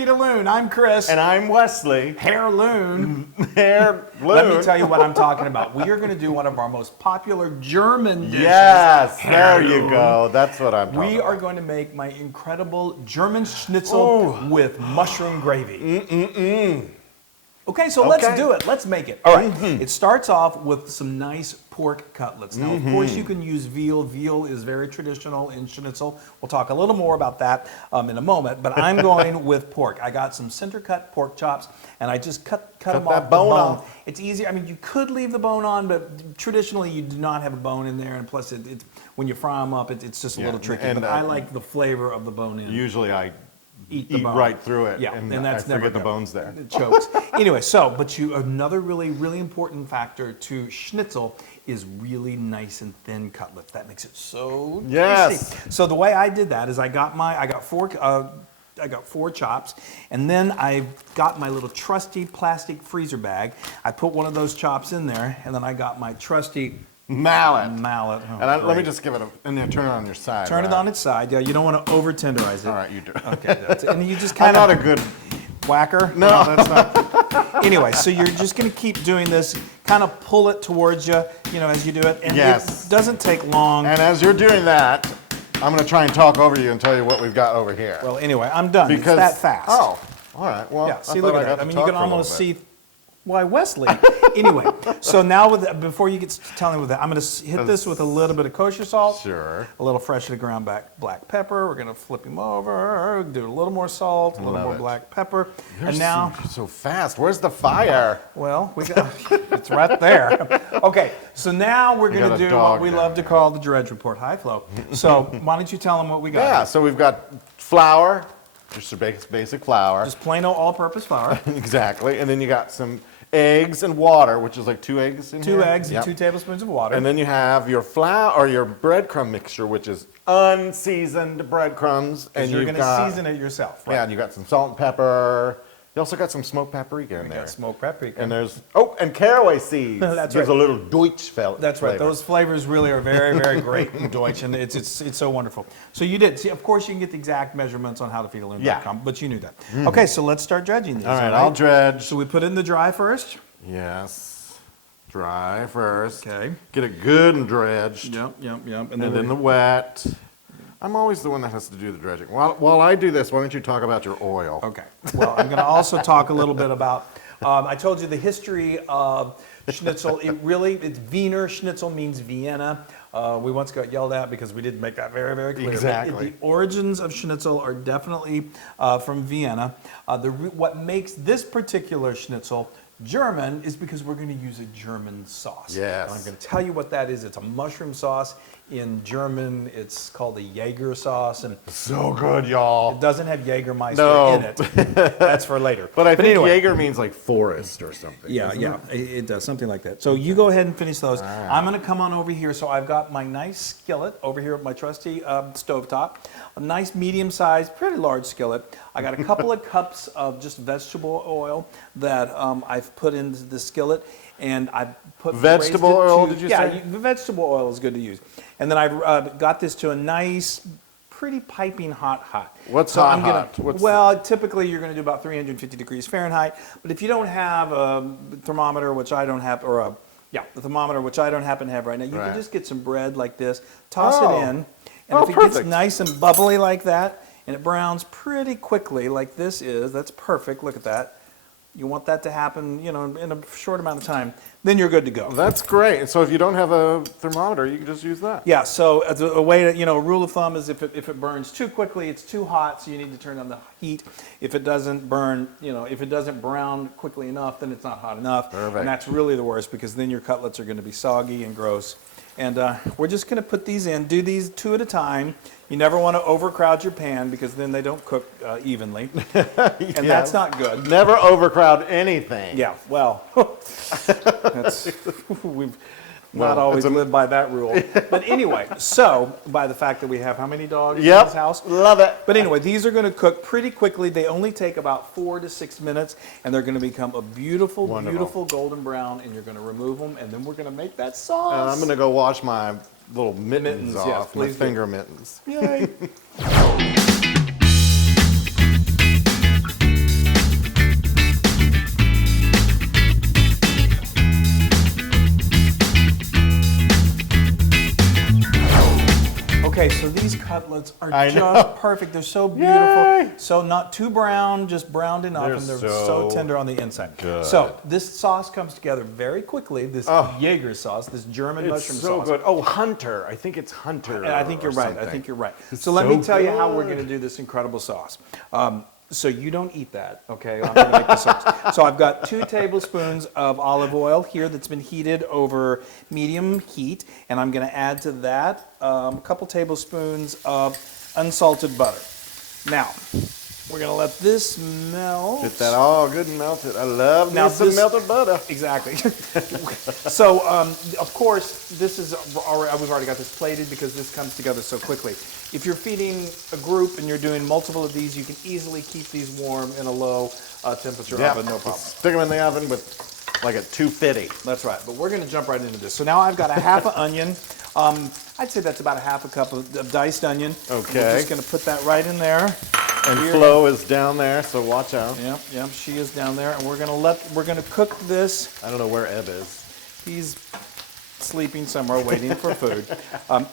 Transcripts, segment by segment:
Feet of Loon. I'm Chris. And I'm Wesley. Hair Loon. Hair Loon. Let me tell you what I'm talking about. We are going to do one of our most popular German dishes. Yes, Hair there you Loon. go. That's what I'm talking We about. are going to make my incredible German schnitzel with mushroom gravy. Okay, so let's do it. Let's make it. All right. It starts off with some nice pork cutlets. Now, of course, you can use veal. Veal is very traditional in schnitzel. We'll talk a little more about that in a moment, but I'm going with pork. I got some center cut pork chops, and I just cut them off the bone. It's easy. I mean, you could leave the bone on, but traditionally, you do not have a bone in there, and plus, when you fry them up, it's just a little tricky. And, but I like the flavor of the bone in. Usually I eat the bone. right through it, yeah, and that's I never forget the good. bones there. It chokes. Anyway, but another really important factor to schnitzel is really nice and thin cutlets. That makes it so tasty. So the way I did that is I got four chops, and then I got my little trusty plastic freezer bag. I put one of those chops in there, and then I got my trusty Mallet. Oh, And let me just give it and then turn it on your side. turn it on its side. Yeah, you don't want to over tenderize it. All right, you do. Okay, that's it. And you just kind I'm of not a good whacker. No, that's not. Anyway, so you're just going to keep doing this, kind of pull it towards you, as you do it. And Yes. it doesn't take long. And as you're doing that, I'm going to try and talk over you and tell you what we've got over here. Well, anyway, I'm done. Because, it's that fast. Oh, all right. Well, Yeah, see, look at that. I mean, you can almost see. see. Why, Wesley? Anyway, so now before you get telling with that, I'm going to hit this with a little bit of kosher salt. Sure. A little freshly ground black pepper. We're going to flip him over, do a little more salt, a little more black pepper. You're and now, so fast. Where's the fire? well, it's right there. Okay, so now we're going to do what we love to call the dredge report. Hi, Flo. So why don't you tell them what we got? Yeah, so we've got flour, just your basic flour. Just plain old all-purpose flour. Exactly. And then you got some eggs and water, which is like 2 eggs in here. 2 eggs and 2 tablespoons of water. And then you have your flour or your breadcrumb mixture, which is unseasoned breadcrumbs. And you're going to season it yourself, right? Yeah, and you got some salt and pepper. You also got some smoked paprika in there. Got smoked paprika. And there's and caraway seeds. That's There's right. a little Deutsch flavor. That's right. Those flavors really are very, very great in Deutsch, and it's so wonderful. So you did. See, of course, you can get the exact measurements on howtofeedaloon.com, but you knew that. Okay, so let's start dredging these. All right, I'll dredge. So we put in the dry first. Yes. Dry first. Okay. Get it good and dredged. Yep. And then the wet. I'm always the one that has to do the dredging. While I do this, why don't you talk about your oil? Okay. Well, I'm going to also talk a little bit about, I told you the history of schnitzel. It's Wiener. Schnitzel means Vienna. We once got yelled at because we didn't make that very, very clear. Exactly. The origins of schnitzel are definitely from Vienna. What makes this particular schnitzel German is because we're going to use a German sauce. Yes. And I'm going to tell you what that is. It's a mushroom sauce. In German, it's called a Jager sauce, and So good, y'all. it doesn't have Jägermeister in it. That's for later. But I think anyway, Jaeger means like forest or something. yeah, it does something like that. So you go ahead and finish those. I'm going to come on over here. So I've got my nice skillet over here at my trusty stovetop. A nice medium-sized, pretty large skillet. I got a couple of cups of just vegetable oil that I've put into the skillet, and I've put Vegetable oil, did you say? Yeah, vegetable oil is good to use. And then I've got this to a nice, pretty piping hot. What's So I'm hot? Well, typically you're going to do about 350 degrees Fahrenheit. But if you don't have a thermometer, which I don't have, the thermometer, which I don't happen to have right now, you can just get some bread like this, toss it in, and if it gets nice and bubbly like that, and it browns pretty quickly like this is, that's perfect. Look at that. You want that to happen, in a short amount of time. Then you're good to go. That's great. So if you don't have a thermometer, you can just use that. Yeah. So as a way to, a rule of thumb is if it burns too quickly, it's too hot, so you need to turn on the heat. If it doesn't burn, if it doesn't brown quickly enough, then it's not hot enough. Perfect. And that's really the worst because then your cutlets are going to be soggy and gross. And we're just going to put these in. Do these 2 at a time. You never want to overcrowd your pan because then they don't cook evenly. And that's not good. Never overcrowd anything. Yeah, well, we've not always lived by that rule. But anyway, so by the fact that we have how many dogs in this house? Love it. But anyway, these are going to cook pretty quickly. They only take about 4 to 6 minutes, and they're going to become a beautiful, beautiful golden brown, and you're going to remove them, and then we're going to make that sauce. I'm going to go wash my little mittens off, yes, my please finger mittens. Yay. Okay, so these cutlets are I just know. perfect. They're so beautiful. Yay. So not too brown, just browned enough, They're and they're so so tender on the inside. good. So this sauce comes together very quickly. This Jager sauce, this German mushroom It's so sauce. good. Oh, Hunter. I think it's Hunter. And I think you're or right. something. I think you're right. It's So let me so tell you how we're good. going to do this incredible sauce. So you don't eat that, okay? I'm going to make the sauce. So I've got 2 tablespoons of olive oil here that's been heated over medium heat, and I'm going to add to that a couple tablespoons of unsalted butter. Now, we're going to let this melt. Get that all good and melted. I love Now me some this- melted butter. Exactly. So, of course, this is already, we've already got this plated because this comes together so quickly. If you're feeding a group and you're doing multiple of these, you can easily keep these warm in a low temperature oven, no problem. Stick them in the oven with like at 250. That's right. But we're going to jump right into this. So now I've got a half an onion. I'd say that's about a half a cup of diced onion. Okay. We're just going to put that right in there. And We're Flo is down there, so watch out. Yep, she is down there, and we're gonna cook this. I don't know where Eb is. He's sleeping somewhere waiting for food.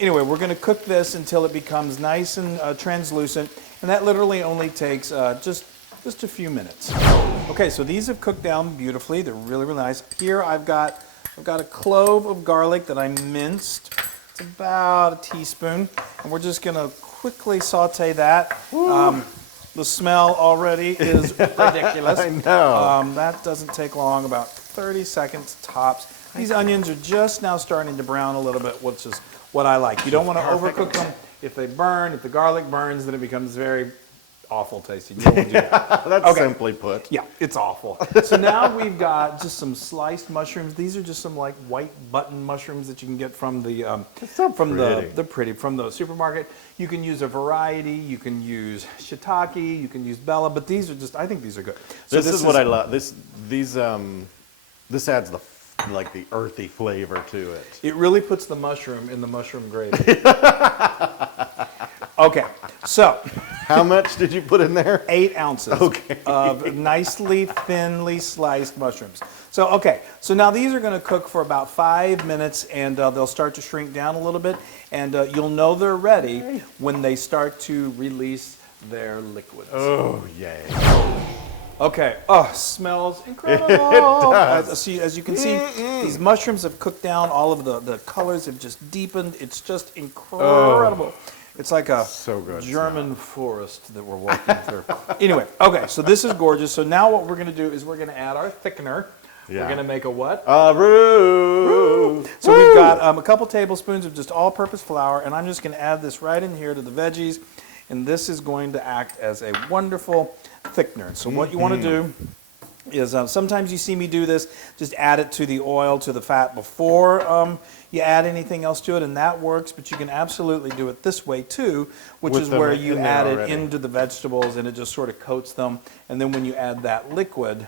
Anyway, we're going to cook this until it becomes nice and translucent, and that literally only takes just a few minutes. Okay, so these have cooked down beautifully. They're really, really nice. Here I've got a clove of garlic that I minced. It's about a teaspoon, and we're just going to quickly saute that. The smell already is ridiculous. I know. That doesn't take long, about 30 seconds tops. These onions are just now starting to brown a little bit, which is what I like. You don't want to overcook them. If they burn, if the garlic burns, then it becomes very awful tasting. You don't want to do that. That's Okay. simply put. Yeah, it's awful. So now we've got just some sliced mushrooms. These are just some like white button mushrooms that you can get from the from the supermarket. You can use a variety. You can use shiitake. You can use bella, but these are just. I think these are good. So This is what I love. This adds the earthy flavor to it. It really puts the mushroom in the mushroom gravy. Okay, so How much did you put in there? 8 ounces of nicely thinly sliced mushrooms. So now these are going to cook for about 5 minutes, and they'll start to shrink down a little bit, and you'll know they're ready when they start to release their liquids. Oh, yay. Okay. Oh, smells incredible. It does. As you can see, these mushrooms have cooked down. All of the colors have just deepened. It's just incredible. It's like a So good. German forest that we're walking through. Anyway, okay, so this is gorgeous. So now what we're going to do is we're going to add our thickener. Yeah. We're going to make a what? Roux. So we've got a couple tablespoons of just all-purpose flour, and I'm just going to add this right in here to the veggies, and this is going to act as a wonderful thickener. So what you want to do is sometimes you see me do this, just add it to the oil, to the fat before you add anything else to it, and that works, but you can absolutely do it this way too, which With is them where in you there add it already. into the vegetables and it just sort of coats them, and then when you add that liquid,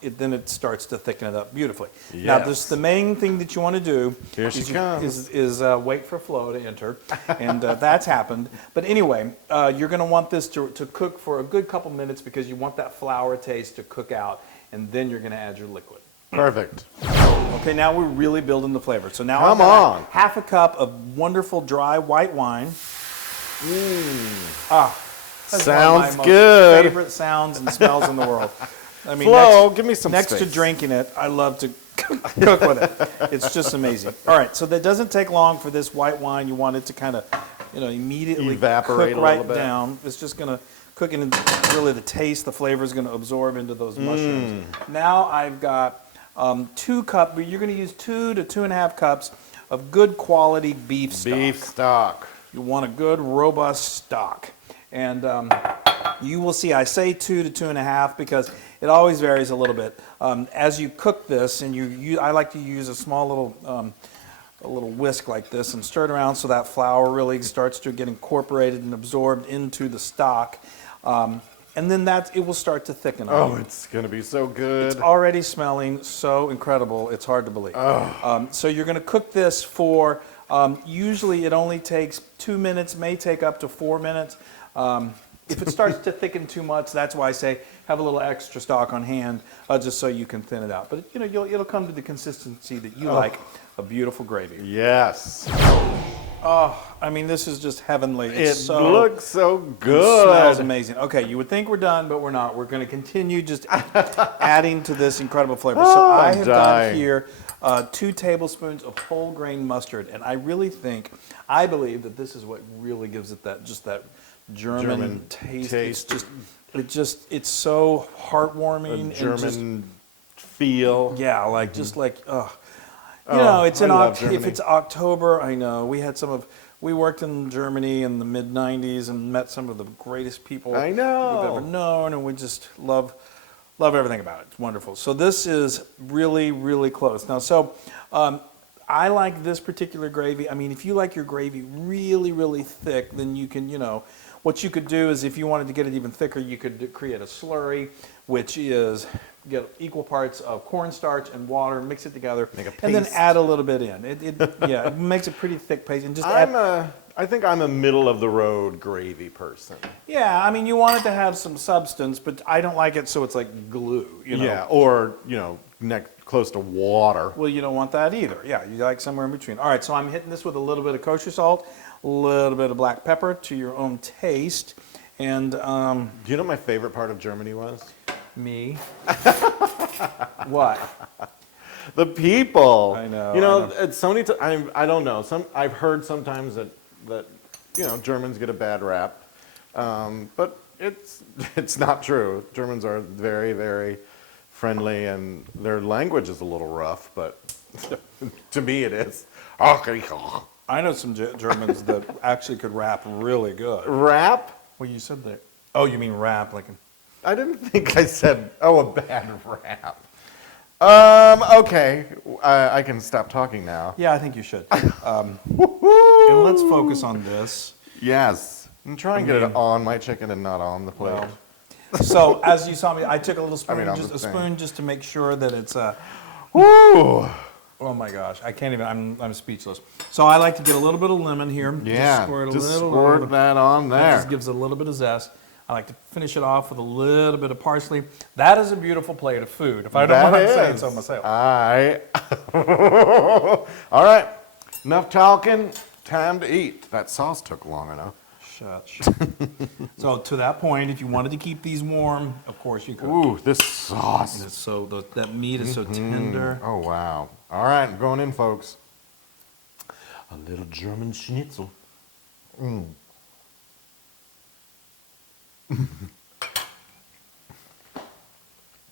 then it starts to thicken it up beautifully. Now, Yes. the main thing that you want to do Here she comes. is wait for Flo to enter, and that's happened. But anyway, you're going to want this to cook for a good couple minutes because you want that flour taste to cook out, and then you're going to add your liquid. Perfect. Okay, now we're really building the flavor. So now Come I've got on. half a cup of wonderful dry white wine. That's one of Sounds my most good. favorite sounds and smells in the world. I mean, Flo, give me some next to space. drinking it, I love to cook with it. It's just amazing. All right, so that doesn't take long for this white wine. You want it to kind of, immediately Evaporate cook a right little bit. down. It's just going to cook, and really the taste, the flavor is going to absorb into those mushrooms. Now I've got 2 cups. You're going to use 2 to 2.5 cups of good quality beef stock. Beef stock. You want a good, robust stock. And you will see I say 2 to 2.5 because it always varies a little bit. As you cook this, and I like to use a small little whisk like this and stir it around so that flour really starts to get incorporated and absorbed into the stock. And then it will start to thicken up. Oh, it's going to be so good. It's already smelling so incredible, it's hard to believe. So you're going to cook this for, usually it only takes 2 minutes, may take up to 4 minutes. If it starts to thicken too much, that's why I say have a little extra stock on hand, just so you can thin it out. But it'll come to the consistency that you like, a beautiful gravy. Yes. I mean, this is just heavenly. It so, looks so It good. smells amazing. Okay, you would think we're done, but we're not. We're going to continue just adding to this incredible flavor. So Oh, I I'm have dying. done here 2 tablespoons of whole grain mustard, and I believe that this is what really gives it that German taste. It's so heartwarming. German feel. Yeah, like just like Oh, it's I in love if Germany. it's October. I know we worked in Germany in the mid '90s and met some of the greatest people I know. we've ever known, and we just love everything about it. It's wonderful. So this is really, really close. Now, I like this particular gravy. I mean, if you like your gravy really, really thick, then you can, what you could do is if you wanted to get it even thicker, you could create a slurry, which is get equal parts of cornstarch and water, mix it together, Make a and then paste. add a little bit in. It makes a pretty thick paste. And just add, I think I'm a middle of the road gravy person. yeah, I mean, you want it to have some substance, but I don't like it so it's like glue, Yeah, or close to water. Well, you don't want that either. Yeah, you like somewhere in between. All right, so I'm hitting this with a little bit of kosher salt, a little bit of black pepper to your own taste, and Do you know what my favorite part of Germany was? me. What? The people. I know, You know, I know. it's so many. I don't know. I've heard sometimes that Germans get a bad rap, but it's not true. Germans are very, very friendly, and their language is a little rough, but to me it is. I know some Germans that actually could rap really good. Rap? Well, you said that. Oh, you mean rap, like. I didn't think I said, a bad rap. Okay, I can stop talking now. Yeah, I think you should. And let's focus on this. Yes. And try and get it on my chicken and not on the plate. Well, so as you saw me, I took a little spoon, on just the a thing. spoon, just to make sure that it's. Woo! Oh my gosh, I can't even. I'm speechless. So I like to get a little bit of lemon here. Yeah, just squirt little. that on That just there. gives it a little bit of zest. I like to finish it off with a little bit of parsley. That is a beautiful plate of food. If I don't mind saying so myself. All right, enough talking. Time to eat. That sauce took long enough. Shut. So to that point, if you wanted to keep these warm, of course you could. Ooh, this sauce. It's that meat is so tender. Oh, wow. All right, I'm going in, folks. A little German schnitzel.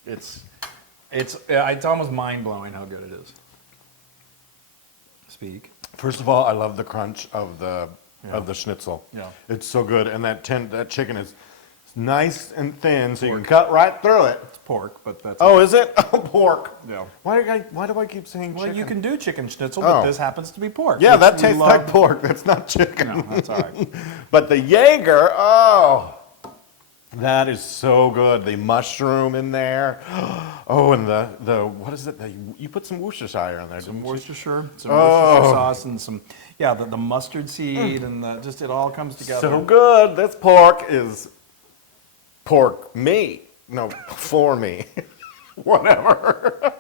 It's almost mind blowing how good it is. Speak. First of all, I love the crunch of the schnitzel. Yeah. It's so good, and that chicken is nice and thin, so you can cut right through it. It's pork, but that's. Oh, is it? Oh, pork. Yeah. Why do I keep saying Well, chicken? you can do chicken schnitzel, but Oh. this happens to be pork. Yeah, which that we tastes love. like pork. That's not chicken. No, that's all right. But the Jager, oh, that is so good. The mushroom in there. Oh, and the what is it? You put some Worcestershire in there. Some didn't you? Worcestershire, some Oh. Worcestershire sauce, and some the mustard seed, and just it all comes together. So good. This pork is pork meat. No, for me. Whatever.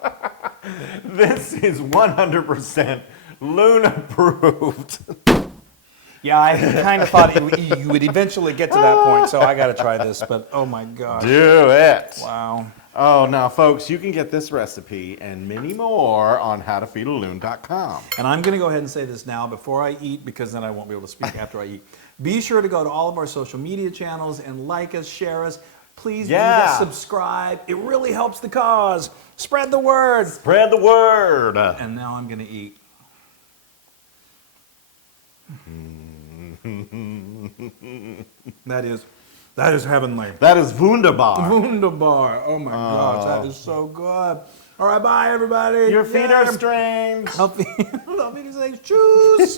This is 100% Loon approved. Yeah, I kind of thought you would eventually get to that point, so I got to try this. But oh my gosh! Do it. Wow. Oh, now, folks, you can get this recipe and many more on howtofeedaloon.com. And I'm going to go ahead and say this now before I eat, because then I won't be able to speak after I eat. Be sure to go to all of our social media channels and like us, share us. Please leave us, subscribe. It really helps the cause. Spread the word. Spread the word. And now I'm going to eat. That is heavenly. That is wunderbar. Wunderbar. Oh my gosh, that is so good. All right, bye everybody. Your feet Yeah. are strange. I'll feed you say choose.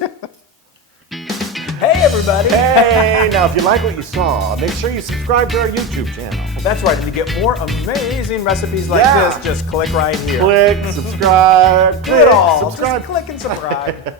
Hey everybody. Hey, now if you like what you saw, make sure you subscribe to our YouTube channel. That's right. And to get more amazing recipes like Yeah. this, just click right here. Click, subscribe, Do it all. subscribe. Just click and subscribe.